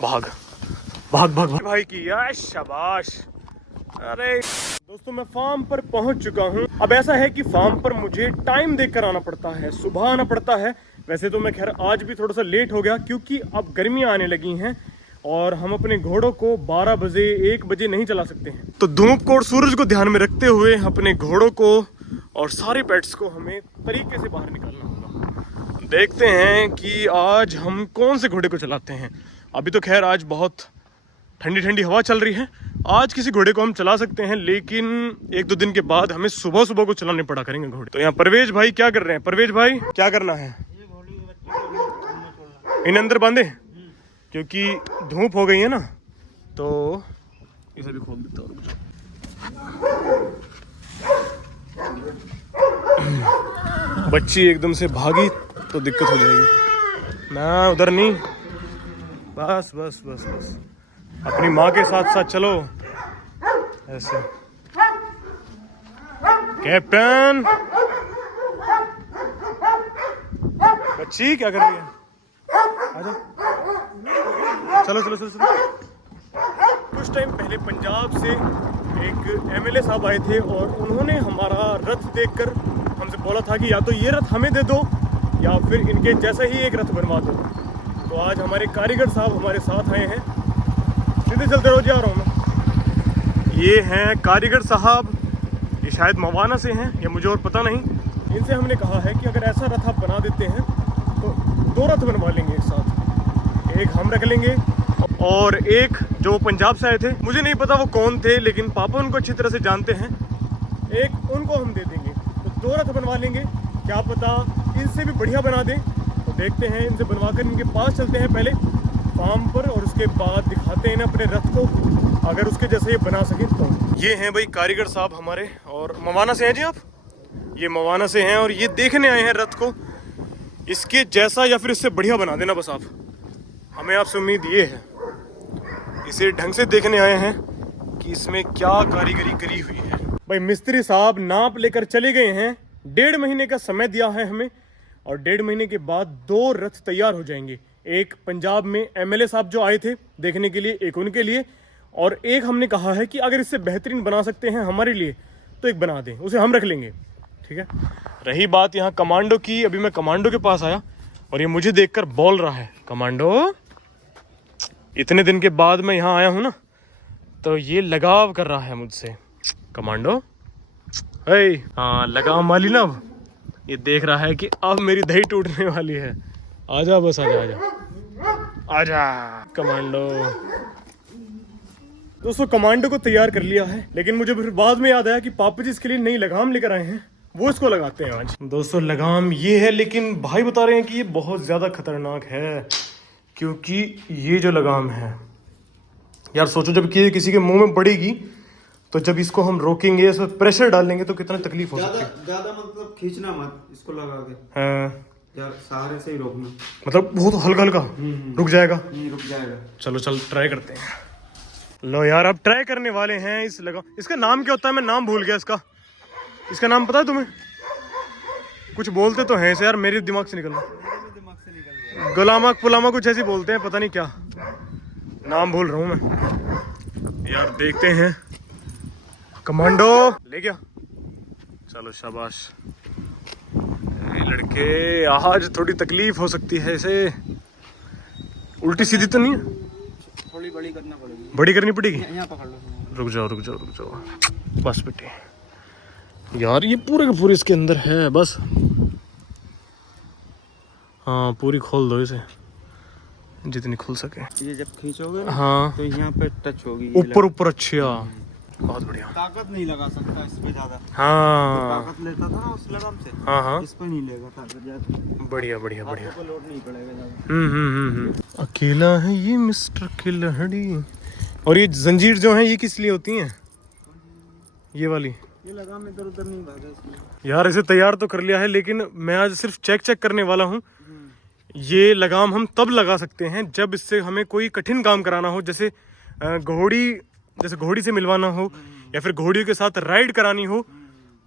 भाग भाग भाग भाग भाई की यार, शाबाश। अरे दोस्तों, मैं फार्म पर पहुंच चुका हूं। अब ऐसा है कि फार्म पर मुझे टाइम देखकर आना पड़ता है, सुबह आना पड़ता है। वैसे तो मैं खैर आज भी थोड़ा सा लेट हो गया क्योंकि अब गर्मियां आने लगी हैं और हम अपने घोड़ों को 12 बजे 1 बजे नहीं चला सकते हैं। तो धूप को और सूरज को ध्यान में रखते हुए अपने घोड़ों को और सारे पेट्स को हमें तरीके से बाहर निकालना होगा। देखते हैं कि आज हम कौन से घोड़े को चलाते हैं। अभी तो खैर आज बहुत ठंडी ठंडी हवा चल रही है। आज किसी घोड़े को हम चला सकते हैं, लेकिन 1-2 दिन के बाद हमें सुबह सुबह को चलाने पड़ा करेंगे घोड़े। तो यहाँ परवेज भाई क्या कर रहे हैं? परवेज भाई क्या करना है? इन अंदर बांधे क्योंकि धूप हो गई है ना, तो इसे भी खोल देता हूँ। बच्ची एकदम से भागी तो दिक्कत हो जाएगी। ना उधर नहीं, बस बस बस बस अपनी माँ के साथ साथ चलो ऐसे। कैप्टन, बच्ची क्या कर रही है? आजा, चलो चलो चलो चलो। कुछ टाइम पहले पंजाब से एक एमएलए साहब आए थे और उन्होंने हमारा रथ देखकर हमसे बोला था कि या तो ये रथ हमें दे दो या फिर इनके जैसा ही एक रथ बनवा दो। तो आज हमारे कारीगर साहब हमारे साथ आए हैं। सीधे चलते रहो, जा रहा हूँ मैं। ये हैं कारीगर साहब, ये शायद मवाना से हैं या मुझे और पता नहीं। इनसे हमने कहा है कि अगर ऐसा रथ आप बना देते हैं तो 2 रथ बनवा लेंगे एक साथ। एक हम रख लेंगे और एक जो पंजाब से आए थे, मुझे नहीं पता वो कौन थे, लेकिन पापा उनको अच्छी तरह से जानते हैं, एक उनको हम दे देंगे। तो 2 रथ बनवा लेंगे, क्या पता इनसे भी बढ़िया बना दें। तो देखते हैं, इनसे बनवा कर इनके पास चलते हैं पहले फार्म पर और उसके बाद दिखाते हैं अपने रथ को, अगर उसके जैसे ये बना सके तो। ये हैं भाई कारीगर साहब हमारे, और मवाना से हैं जी आप? ये मवाना से हैं और ये देखने आए हैं रथ को, इसके जैसा या फिर इससे बढ़िया बना देना बस आप। हमें आपसे उम्मीद ये है, इसे ढंग से देखने आए हैं कि इसमें क्या कारीगरी करी हुई है। भाई मिस्त्री साहब नाप लेकर चले गए हैं। 1.5 महीने का समय दिया है हमें और 1.5 महीने के बाद 2 रथ तैयार हो जाएंगे। एक पंजाब में एमएलए साहब जो आए थे देखने के लिए, एक उनके लिए, और एक हमने कहा है कि अगर इससे बेहतरीन बना सकते हैं हमारे लिए तो एक बना दें, उसे हम रख लेंगे, ठीक है। रही बात यहाँ कमांडो की, अभी मैं कमांडो के पास आया और ये मुझे देखकर बोल रहा है, कमांडो। इतने दिन के बाद मैं यहाँ आया हूँ ना, तो ये लगाव कर रहा है मुझसे। कमांडो हाँ, लगाव माली ना। अब ये देख रहा है कि अब मेरी दही टूटने वाली है। आजा बस, आजा आजा आजा कमांडो। दोस्तों कमांडो को तैयार कर लिया है, लेकिन मुझे फिर बाद में याद आया कि पापा जी इसके लिए नई लगाम लेकर आए हैं, वो इसको लगाते हैं आज। दोस्तों लगाम ये है, लेकिन भाई बता रहे हैं कि ये बहुत ज़्यादा खतरनाक है, क्योंकि ये जो लगाम है यार, सोचो जब कि किसी के मुंह में पड़ेगी तो जब इसको हम रोकेंगे, इसमें प्रेशर डालेंगे तो कितना तकलीफ हो सकती है। ज्यादा मतलब खींचना मत इसको लगा के, हाँ यार सहारे से ही रोकना, मतलब बहुत हल्का हल्का रुक जाएगा। रुक जाएगा। चलो चल ट्राई करते हैं। लो यार, अब ट्राई करने वाले हैं इस लगाम। इसका नाम क्या होता है? मैं नाम भूल गया इसका। इसका नाम पता है तुम्हें? कुछ बोलते तो हैं इसे यार, मेरे दिमाग से निकल गया। गुलामा पुलामा कुछ ऐसी बोलते हैं, पता नहीं क्या नाम भूल रहा हूँ मैं यार। देखते हैं। कमांडो ले गया, चलो शाबाश। ये लड़के आज थोड़ी तकलीफ हो सकती है इसे। उल्टी सीधी तो नहीं है? थोड़ी बड़ी करना पड़ेगी। बड़ी करनी पड़ेगी। यहाँ पकड़ लो। रुक जाओ रुक जाओ रुक जाओ, बस बेटे। यार ये पूरे के पूरे इसके अंदर है, बस हाँ पूरी खोल दो इसे, जितनी खुल सके। ये जब खींचोगे ना, हाँ तो यहाँ पे टच होगी ऊपर ऊपर। अच्छा बहुत बढ़िया। ताकत नहीं लगा सकता इस पे ज्यादा। हाँ ताकत लेता था ना उस लगाम से, हाँ हाँ इस पे नहीं लेगा ताकत ज्यादा। बढ़िया बढ़िया बढ़िया। आपको लोड नहीं पड़ेगा ज्यादा। अकेला है ये मिस्टर खिलहड़ी। और ये जंजीर जो है ये किस लिए होती हैं? ये वाली। ये लगाम इधर उधर नहीं भागा इसमें। यार इसे तैयार तो कर लिया है, लेकिन मैं आज सिर्फ चेक करने वाला हूँ। ये लगाम हम तब लगा सकते हैं जब इससे हमें कोई कठिन काम कराना हो, जैसे घोड़ी से मिलवाना हो या फिर घोड़ियों के साथ राइड करानी हो,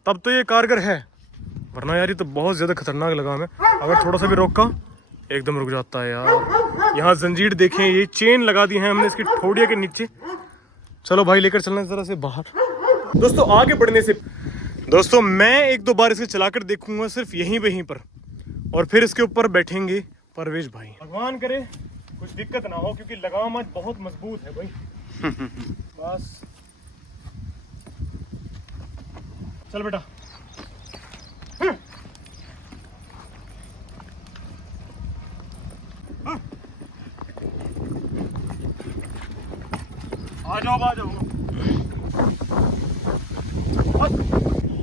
तब तो ये कारगर है। वरना यार ये तो बहुत ज़्यादा खतरनाक लगाम है। अगर थोड़ा सा भी रोका एकदम रुक जाता है यार। यहाँ जंजीर देखें, ये चेन लगा दी है हमने इसकी ठोड़िया के नीचे। चलो भाई लेकर चलना जरा से बाहर। दोस्तों आगे बढ़ने से दोस्तों मैं एक दो बार इसे चलाकर देखूंगा सिर्फ यहीं पर, और फिर इसके ऊपर बैठेंगे परवेश भाई। भगवान करे कुछ दिक्कत ना हो, क्योंकि लगाम आज बहुत मजबूत है भाई। बस चल बेटा। आ जाओ।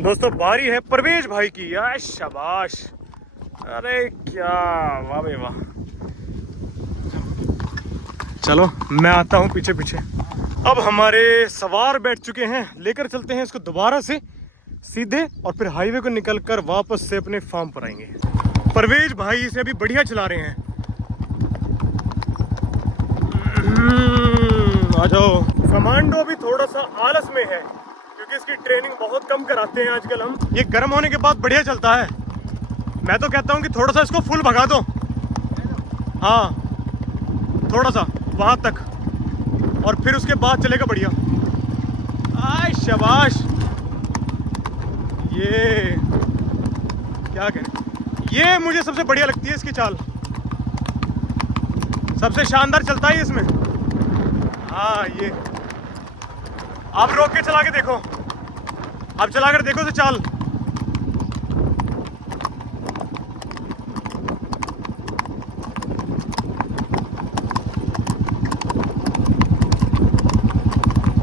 दोस्तों बारी है परवेश भाई की। यार शाबाश, अरे क्या वाह बे वाह। चलो मैं आता हूँ पीछे पीछे। अब हमारे सवार बैठ चुके हैं, लेकर चलते हैं इसको दोबारा से सीधे, और फिर हाईवे को निकलकर वापस से अपने फार्म पर आएंगे। परवेश भाई इसे अभी बढ़िया चला रहे हैं। आ जाओ। कमांडो अभी थोड़ा सा आलस में है, क्योंकि इसकी ट्रेनिंग बहुत कम कराते हैं आजकल हम। ये गर्म होने के बाद बढ़िया चलता है। मैं तो कहता हूँ कि थोड़ा सा इसको फुल भगा दो। हाँ थोड़ा सा वहां तक, और फिर उसके बाद चलेगा बढ़िया। आय शाबाश। ये क्या करें, ये मुझे सबसे बढ़िया लगती है इसकी चाल, सबसे शानदार चलता है इसमें। हाँ ये आप रोक के चला के देखो, आप चला कर देखो तो चाल।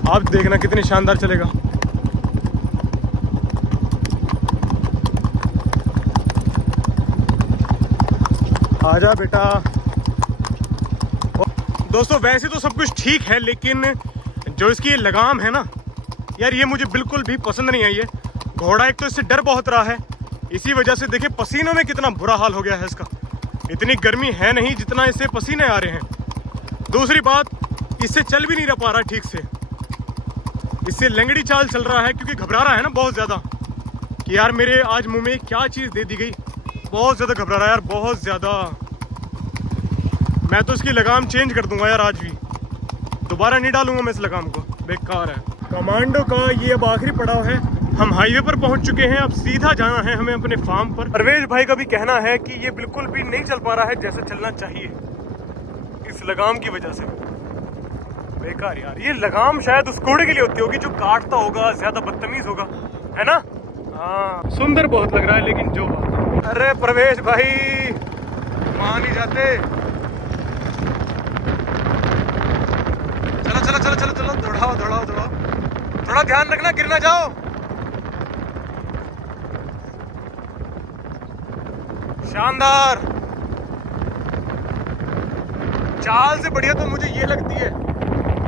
आप देखना कितनी शानदार चलेगा। आजा बेटा। दोस्तों वैसे तो सब कुछ ठीक है, लेकिन जो इसकी ये लगाम है ना यार, ये मुझे बिल्कुल भी पसंद नहीं आई है। घोड़ा एक तो इससे डर बहुत रहा है, इसी वजह से देखिए पसीनों में कितना बुरा हाल हो गया है इसका। इतनी गर्मी है नहीं जितना इससे पसीने आ रहे हैं। दूसरी बात, इससे चल भी नहीं रह पा रहा ठीक से, इससे लंगड़ी चाल चल रहा है, क्योंकि घबरा रहा है ना बहुत ज़्यादा कि यार मेरे आज मुंह में क्या चीज़ दे दी गई। बहुत ज़्यादा घबरा रहा है यार, बहुत ज़्यादा। मैं तो इसकी लगाम चेंज कर दूंगा यार, आज भी दोबारा नहीं डालूंगा मैं इस लगाम को, बेकार है। कमांडो का ये अब आखिरी पड़ाव है। हम हाईवे पर पहुंच चुके हैं, अब सीधा जाना है हमें अपने फार्म पर। परवेश भाई का भी कहना है कि ये बिल्कुल भी नहीं चल पा रहा है जैसे चलना चाहिए, इस लगाम की वजह से। बेकार यार, ये लगाम शायद उस घोड़े के लिए होती होगी जो काटता होगा, ज्यादा बदतमीज होगा, है ना। हाँ सुंदर बहुत लग रहा है, लेकिन जो बात। अरे परवेश भाई मान ही जाते। चलो दौड़ाओ, थोड़ा ध्यान रखना, गिर ना जाओ। शानदार चाल से बढ़िया तो मुझे ये लगती है,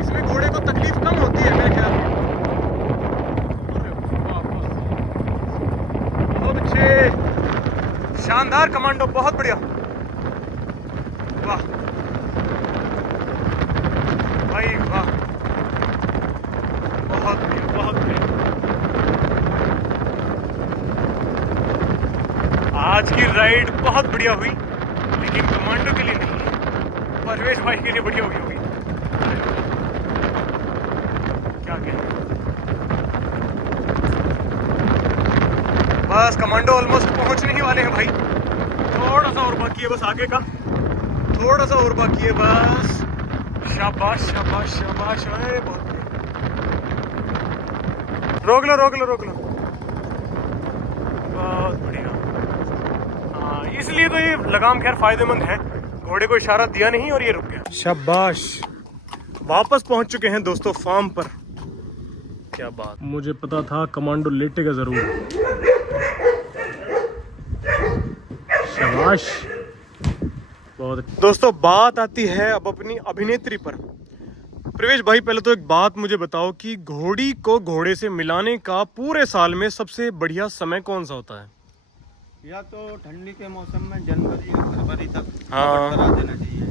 इसमें घोड़े को तकलीफ कम होती है मेरे ख्याल में। बहुत अच्छे, शानदार कमांडो, बहुत बढ़िया, वाह भाई वाह, बहुत बढ़िया। आज की राइड बहुत बढ़िया हुई, लेकिन कमांडो के लिए नहीं, परवेश भाई के लिए बढ़िया होगी। क्या कहें, बस कमांडो ऑलमोस्ट पहुंचने ही वाले हैं भाई। थोड़ा सा और बाकी है बस, आगे का थोड़ा सा और बाकी है बस। शाबाश शाबाश शाबाश, अरे बहुत बढ़िया। रोक लो बहुत बढ़िया। हाँ इसलिए तो ये लगाम खैर फायदेमंद है, घोड़े को इशारा दिया नहीं और ये रुक गया। शाबाश, वापस पहुंच चुके हैं दोस्तों फार्म पर। क्या बात, मुझे पता था कमांडो लेटेगा जरूर। शाबाश, बहुत। दोस्तों बात आती है अब अपनी अभिनेत्री पर। प्रवेश भाई पहले तो एक बात मुझे बताओ कि घोड़ी को घोड़े से मिलाने का पूरे साल में सबसे बढ़िया समय कौन सा होता है? या तो ठंडी के मौसम में जनवरी या फरवरी तक हाँ। करा देना चाहिए,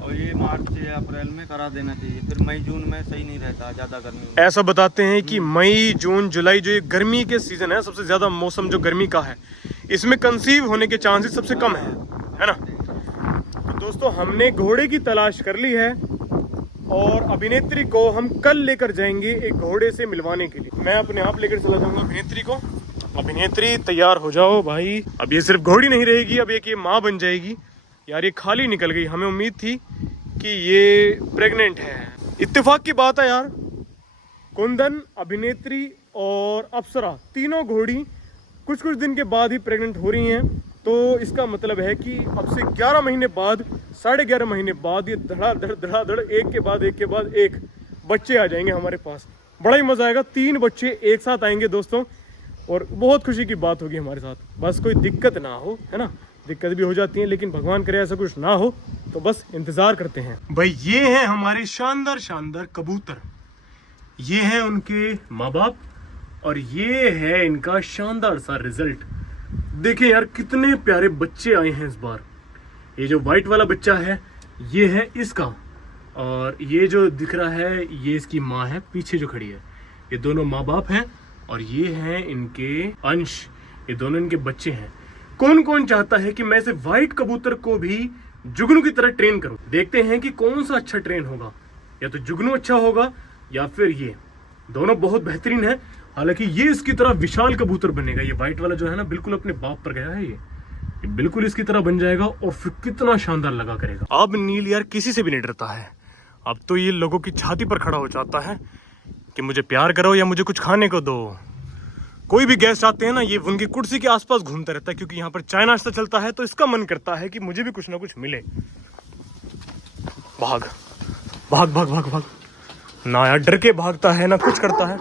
और ये मार्च या अप्रैल में करा देना चाहिए। फिर मई जून में सही नहीं रहता, ज्यादा गर्मी में। ऐसा बताते हैं कि मई जून जुलाई जो ये गर्मी के सीजन है, सबसे ज्यादा मौसम जो गर्मी का है, इसमें कंसीव होने के चांसेस सबसे कम है ना। दोस्तों हमने घोड़े की तलाश कर ली है और अभिनेत्री को हम कल लेकर जाएंगे एक घोड़े से मिलवाने के लिए। मैं अपने आप लेकर चला जाऊंगा अभिनेत्री को। अभिनेत्री तैयार हो जाओ भाई, अब ये सिर्फ घोड़ी नहीं रहेगी, अब एक ये माँ बन जाएगी। यार ये खाली निकल गई, हमें उम्मीद थी कि ये प्रेग्नेंट है। इत्तेफाक की बात है यार, कुंदन, अभिनेत्री और अप्सरा तीनों घोड़ी कुछ दिन के बाद ही प्रेग्नेंट हो रही हैं। तो इसका मतलब है कि अब से 11 महीने बाद, 11.5 महीने बाद ये धड़ाधड़ एक के बाद एक बच्चे आ जाएंगे हमारे पास। बड़ा ही मजा आएगा, 3 बच्चे एक साथ आएंगे दोस्तों, और बहुत खुशी की बात होगी हमारे साथ। बस कोई दिक्कत ना हो, है ना। दिक्कत भी हो जाती है लेकिन भगवान करे ऐसा कुछ ना हो, तो बस इंतजार करते हैं। भाई ये हैं हमारे शानदार कबूतर, ये हैं उनके माँ बाप, और ये है इनका शानदार सा रिजल्ट। देखें यार कितने प्यारे बच्चे आए हैं इस बार। ये जो व्हाइट वाला बच्चा है ये है इसका, और ये जो दिख रहा है ये इसकी माँ है पीछे जो खड़ी है। ये दोनों माँ बाप हैं और ये हैं इनके अंश, ये दोनों इनके बच्चे हैं। कौन कौन चाहता है कि मैं इसे व्हाइट कबूतर को भी जुगनू की तरह ट्रेन करूं? देखते हैं कि कौन सा अच्छा ट्रेन होगा, या तो जुगनू अच्छा होगा या फिर ये। दोनों बहुत बेहतरीन है, हालांकि ये इसकी तरह विशाल कबूतर बनेगा। ये व्हाइट वाला जो है ना बिल्कुल अपने बाप पर गया है, ये बिल्कुल इसकी तरह बन जाएगा और फिर कितना शानदार लगा करेगा। अब नील यार किसी से भी नहीं डरता है, अब तो ये लोगों की छाती पर खड़ा हो जाता है कि मुझे प्यार करो या मुझे कुछ खाने को दो। कोई भी गेस्ट आते हैं ना, ये उनकी कुर्सी के आसपास घूमता रहता है, क्योंकि यहाँ पर चाय नाश्ता चलता है, तो इसका मन करता है कि मुझे भी कुछ ना कुछ मिले। भाग भाग भाग भाग भाग ना यार, डर के भागता है ना कुछ करता है।